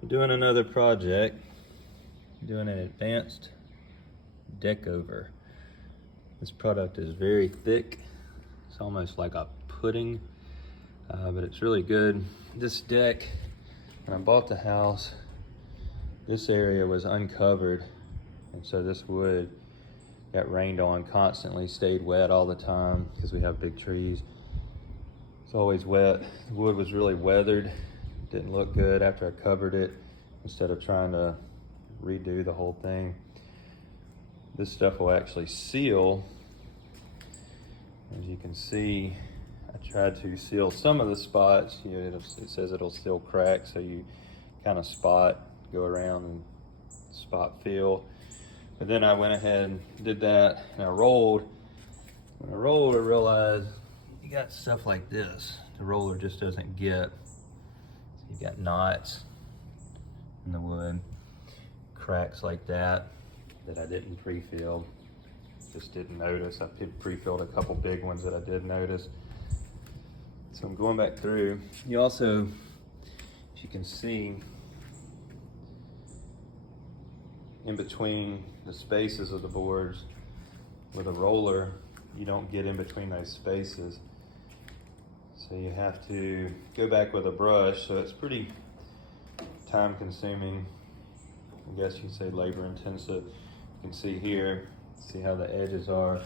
I'm doing another project. I'm doing an advanced deck over. This product is very thick. It's almost like a pudding, but it's really good. This deck, when I bought the house, this area was uncovered, and so this wood got rained on constantly, stayed wet all the time because we have big trees. It's always wet. The wood was really weathered. Didn't look good after I covered it, instead of trying to redo the whole thing. This stuff will actually seal. As you can see, I tried to seal some of the spots. It says it'll still crack, so you kind of go around and spot fill. But then I went ahead and did that, and I rolled. When I rolled, I realized you got stuff like this. The roller just doesn't get. You got knots in the wood, cracks like that I didn't pre-fill. Just didn't notice. I pre-filled a couple big ones that I did notice. So I'm going back through. You also, as you can see, in between the spaces of the boards with a roller, you don't get in between those spaces. So you have to go back with a brush, so it's pretty time consuming. I guess you can say labor intensive. You can see here, see how the edges are,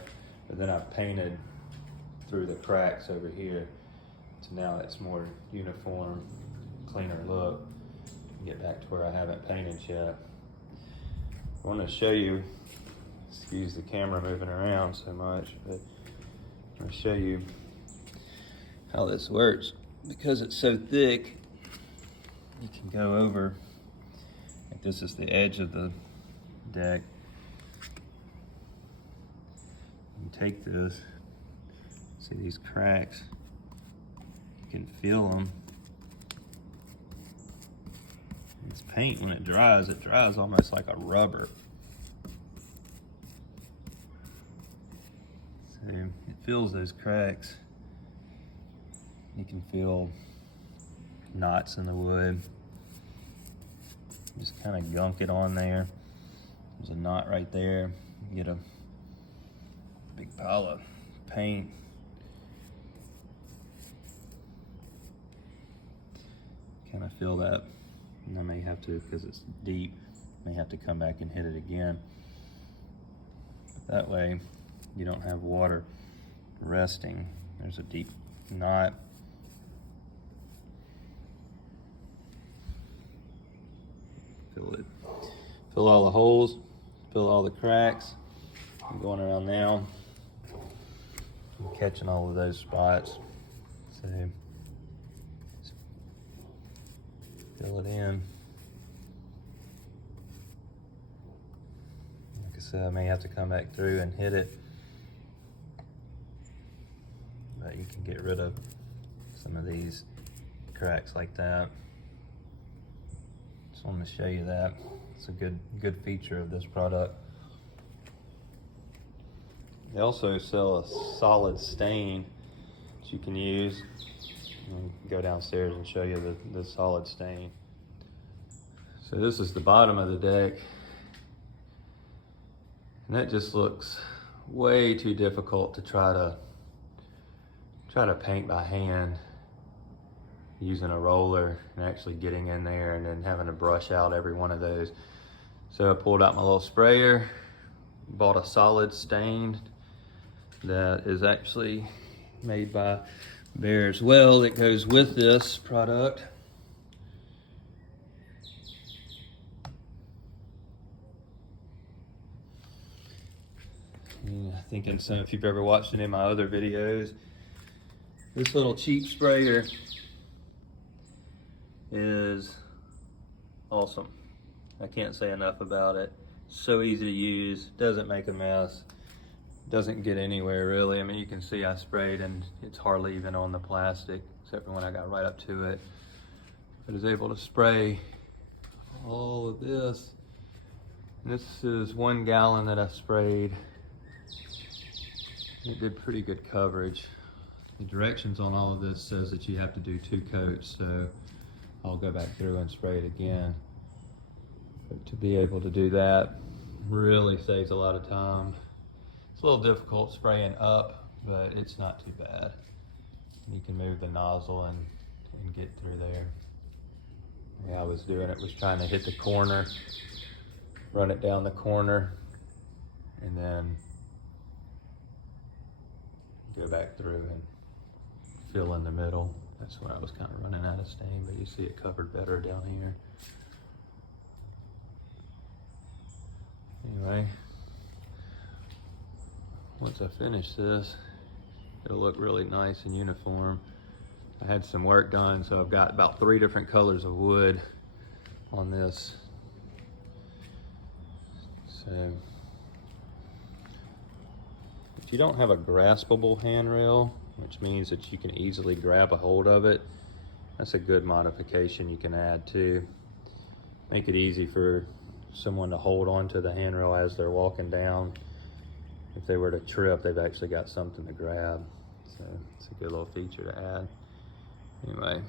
but then I've painted through the cracks over here. So now it's more uniform, cleaner look. Get back to where I haven't painted yet. I want to show you, excuse the camera moving around so much, but I'm going to show you how this works. Because it's so thick, you can go over, like this is the edge of the deck. You take this, see these cracks, you can feel them. This paint, when it dries almost like a rubber. So it fills those cracks. You can feel knots in the wood. Just kind of gunk it on there. There's a knot right there. You get a big pile of paint. Kind of feel that. And I may have to, because it's deep, may have to come back and hit it again. But that way you don't have water resting. There's a deep knot. Fill it. Fill all the holes, fill all the cracks. I'm going around now. I'm catching all of those spots. So fill it in. Like I said, I may have to come back through and hit it, but you can get rid of some of these cracks like that. Just wanted to show you that. It's a good feature of this product. They also sell a solid stain that you can use. I'll go downstairs and show you the solid stain. So this is the bottom of the deck. And that just looks way too difficult to try to paint by hand using a roller and actually getting in there and then having to brush out every one of those. So I pulled out my little sprayer, bought a solid stain that is actually made by Behr as well. It goes with this product. I think if you've ever watched any of my other videos, this little cheap sprayer is awesome. I can't say enough about it. So easy to use, doesn't make a mess, doesn't get anywhere really. I mean, you can see I sprayed and it's hardly even on the plastic, except for when I got right up to it. I was able to spray all of this. This is 1 gallon that I sprayed. It did pretty good coverage. The directions on all of this says that you have to do 2 coats, so I'll go back through and spray it again. But to be able to do that really saves a lot of time. It's a little difficult spraying up, but it's not too bad. You can move the nozzle and get through there. Yeah, I was trying to hit the corner, run it down the corner, and then go back through and fill in the middle. That's where I was kind of running out of stain, but you see it covered better down here. Anyway, once I finish this, it'll look really nice and uniform. I had some work done, so I've got about 3 different colors of wood on this. So, if you don't have a graspable handrail, which means that you can easily grab a hold of it, that's a good modification you can add too. Make it easy for someone to hold onto the handrail as they're walking down. If they were to trip, they've actually got something to grab. So it's a good little feature to add. Anyway,